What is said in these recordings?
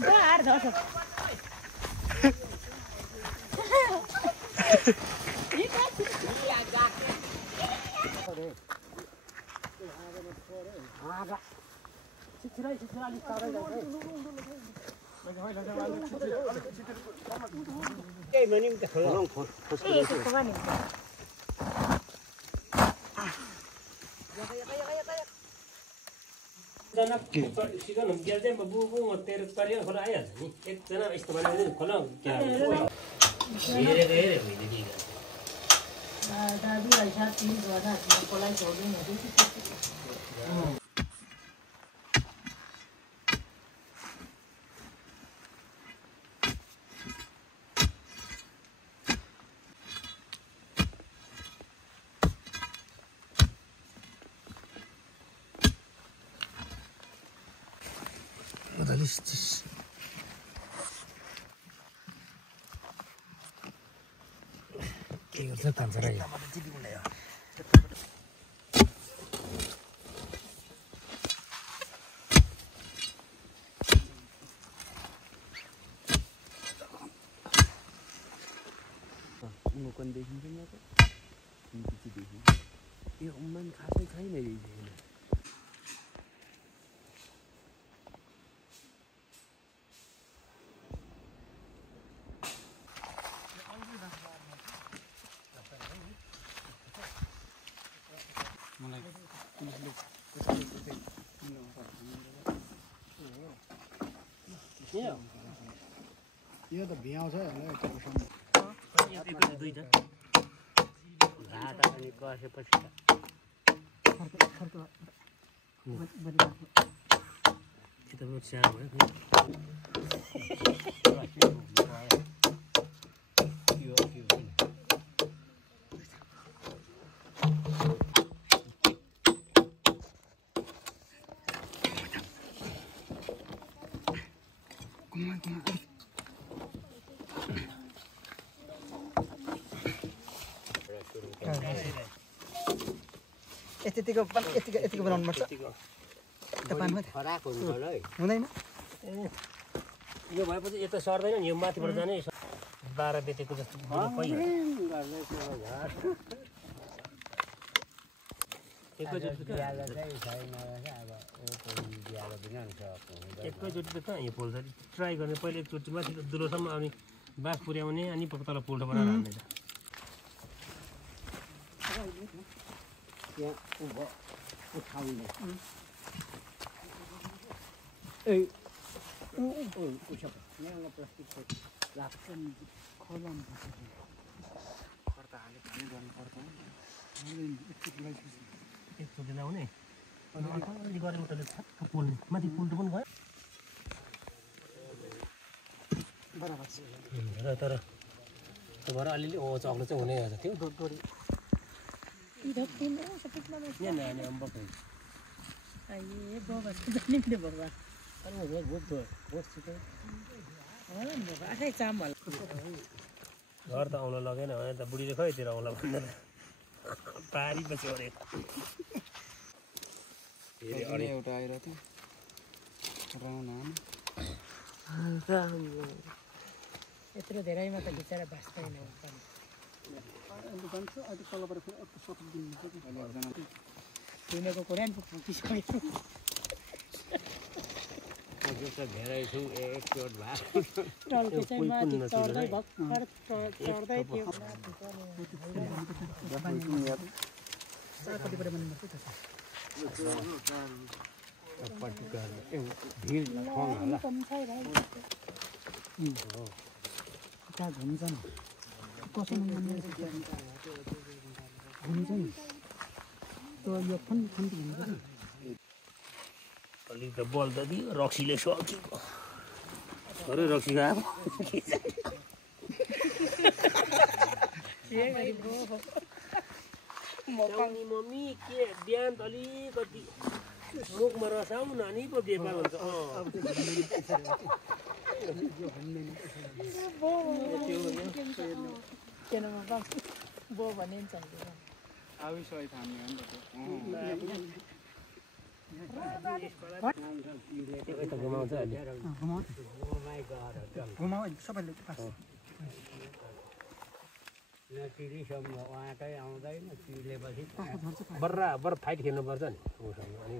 Baar dosa. Season गेल चाहिँ बुबु तेरो परिवार खोला आइहाल्छ नि एकजना यस्तो बनाएर खोला दादू ऐसा 3 गर्दा खोला छोड्दिन Modalistisch. Kayak gitu kan cara ya. Bukan deh ini apa? Ini deh. Ya umman kasih kain aja ini. यो त भ्याउँछ होला यताकोसम्म दुईटा घाटा अनि कसेपछि किताबमा स्याहार यतिको बनाउनु पर्छ हुँदैन यो भएपछि यता सर्दैन नि यो माथिबाट जाने 12 बेतेको जस्तो एकैचोटि त कहाँ यो पोल्छ ट्राई गर्ने पहिले एकचोटि माथि दुलोसम्म अनि बाँस पुर्याउने अनि तल पोल्टो बनाएर हाल्ने यहाँ उठाउने यहाँ प्लास्टिक लाग्छ नि खोलामा खर्ता हाले पानी गर्नुपर्छ एकचोटि लाउने अनि अलि गरेर उताले छक्क पोल्ने माथि पोल्टो पनि गयो बराबर छ तर त्यो भएर अलिअलि चक्लो चाहिँ हुनै रहेछ त्यो यहाँ नानी अम्बक घर त आउन लगेन भने त बुढीले खैतिर आउला भनेर पारिपछि अरे एउटा आइरहेको थियो राउन यत्रो धेरैमा त बिचरा बाँच्दैन तिनीहरूको कुरा नि पुगिसक्यो धेरै छु एकचोट टल्के चाहिँ माथि चढ्दै भर्खर चढ्दै थियो घुम्छ नि कसैमा घुम्छ नि त्यो यो फन घुम्छ अलिक त बल त दियो रक्सीले सक्यो अरे रक्सी गएको मम्मी के बिहान त अलिकति मुखमा रसाउ नानी पो बेकार हुन्छ यता घुमाउँछ अहिले घुमाउ सबैले पास बराबर फाइट खेल्नुपर्छ नि उसँग अनि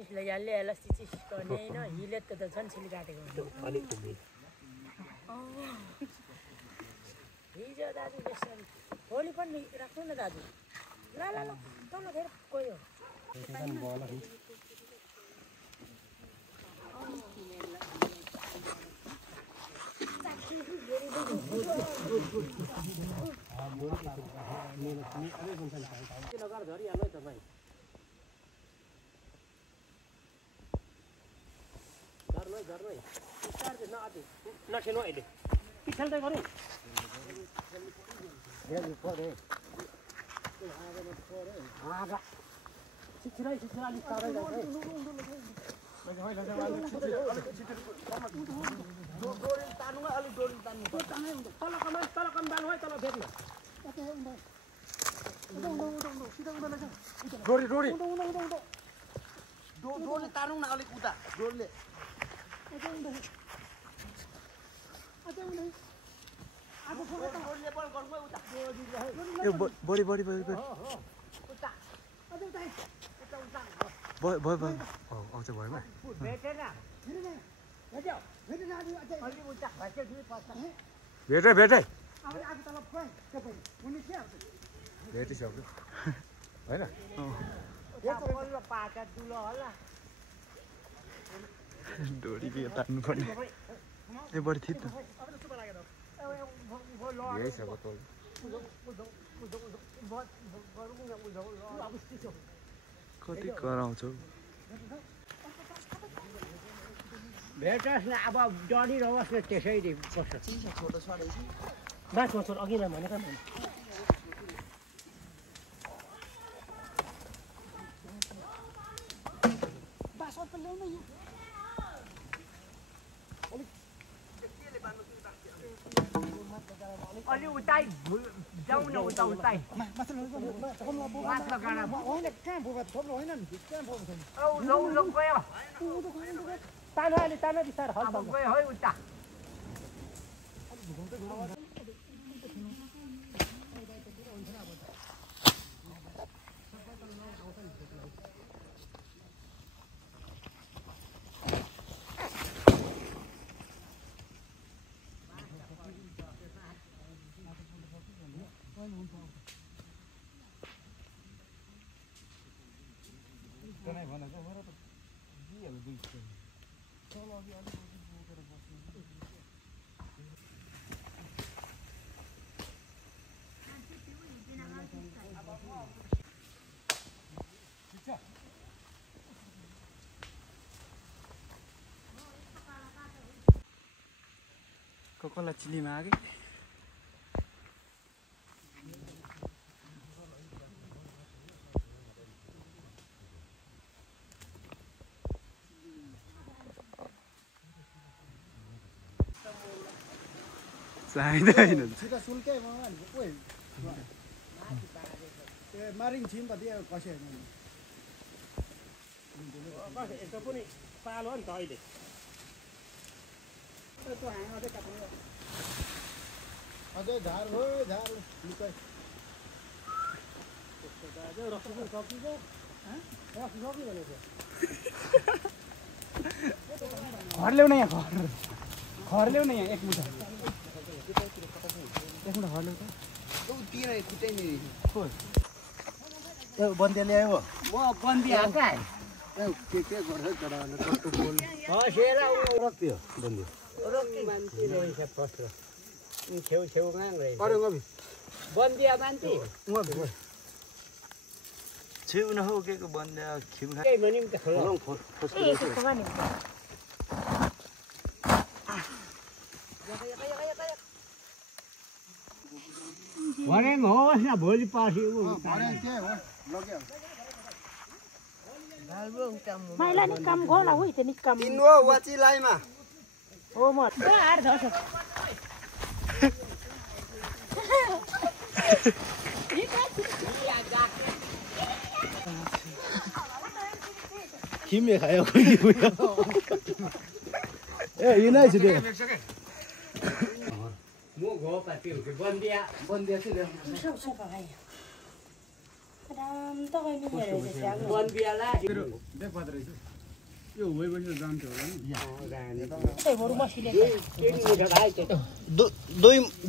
यसले याले याला सिचिस गर्ने हैन हिले त झन् छिली काटेको अलिक उभिए हिजो दाजु बेसरी भोलि पनि राख्नु न दाजु ल ल ल तल फेरि कोही हो नखेल्नु अहिले खेल्दै गरौँ डोरी डोरी डोरीले तानौँ न अलिक उता डोरीले बढी बढी बढी भयो भयो आउँछ भएन भेटै भेटै भेटिसक्यो होइन डोरी के तान्नु पर्ने ए बढी थित न यही छ कति कराउँछौ भेटोस् न अब डढिरहोस् न त्यसैले बाँचमा छोड अघि न भनेको नि अलि उताइ जाउँ न उता उताइ माथि गाडा औ गयो तानो अलि तानो बिस्तारो अब गयो है उता कोकोला चिलीमा आगे चाहिँदैन सीधा सुल्कै मारिङ छिन् त दियो कसै यस्तो पनि पालो नि त अहिले अझै झार हो झार लुकाइ घर ल्याउन यहाँ घर ल्याउन यहाँ एक मुठा घर ल्याउ त बन्दी ल्यायो म बन्दी आका के गर्छ चढाउनु कस्तो बोल हसेर रक्तियो बन्दी रोक्ने मान्छे रहेछ फस्रो छेउ छेउमा रहेछ अरे गबी बन्दिया मान्छे छेउ न हो के बन्दा खिउ खा केही भनिम त खोला भने होस् न भोलि पर्सि भने के हो लग्यो माइला नि काम गर्ला हो नि काम तिम्रो वाची लाइमा हो म आर धर्छ खिमे खायो कोही ए यिनै छु त्यो म गो पाती हो कि बन्दिया चाहिँ ल्याउनु सब सफा खाइ राम त कहिले मेरो चाहिँ बन्दियाला यो होइ बसेर जान्थ्यो होला नि त्यही बरु मसिले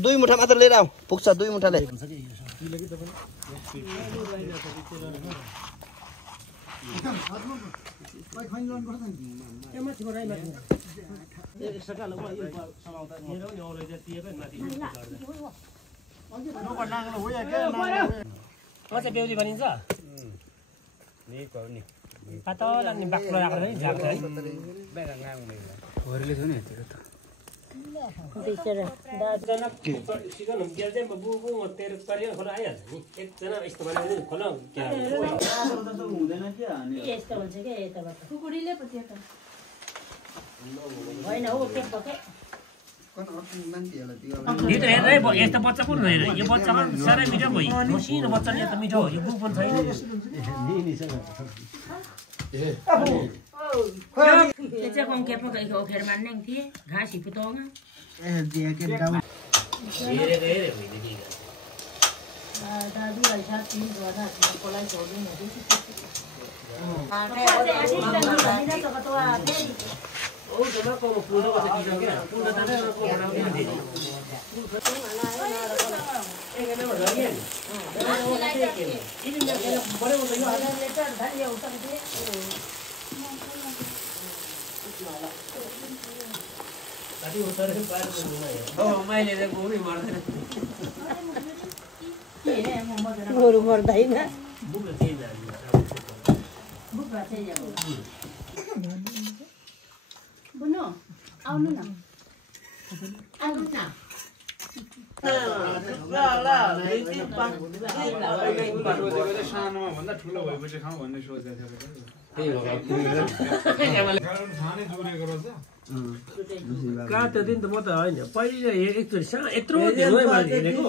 दुई मुठा मात्र लिएर आऊ पुग्छ 2 मुठाले बेहुली भनिन्छ पातल अनि बाक्लो राखेर नि झाप्छ है होरीले थियो नि त्यो त बिचरा जनक सिजन गेल चाहिँ बुबु म तेरो करियर खोला आइहाल्छ नि एकजना यस्तो भने खोला हुँदैन के अनि यस्तो हुन्छ के यताबाट कुकुरीले पो त्यो त होइन हो त्यो पके भित्र हेर्दै यस्तो बच्चा कुन हेर यो बच्चामा साह्रै मिठो भयो मसिनो बच्चाले यस्तो मिठो हो यो बुक पनि छैन Thế chắc con kẹp vào cái gỗ kẹp mắn nhanh thế, gà chỉ phụ tông á. Ta đi ở sát tím rồi đó, nó có lại chỗ đi này chứ. Ôi trời nó có một phù đâu có thể đi được phù nó tán nó có nào đi được. Cái này nó rồi nhỉ. Ini nak kalau boleh untuk you ada letter dah dia utang dia. Tadi utar ke par mana ya? Oh, mai le ko bhi mar de. Ye em mo mar. Guru mar dai na. Buk le tin na. Buk ra thế ya. Buno, aunu na. Aunu na. सानोमा भन्दा ठुलो भएपछि खाउँ भन्ने सोचेको थियो का त्यो दिन त म त होइन पहिले एकचोटि यत्रो धेरै मैले हेरेको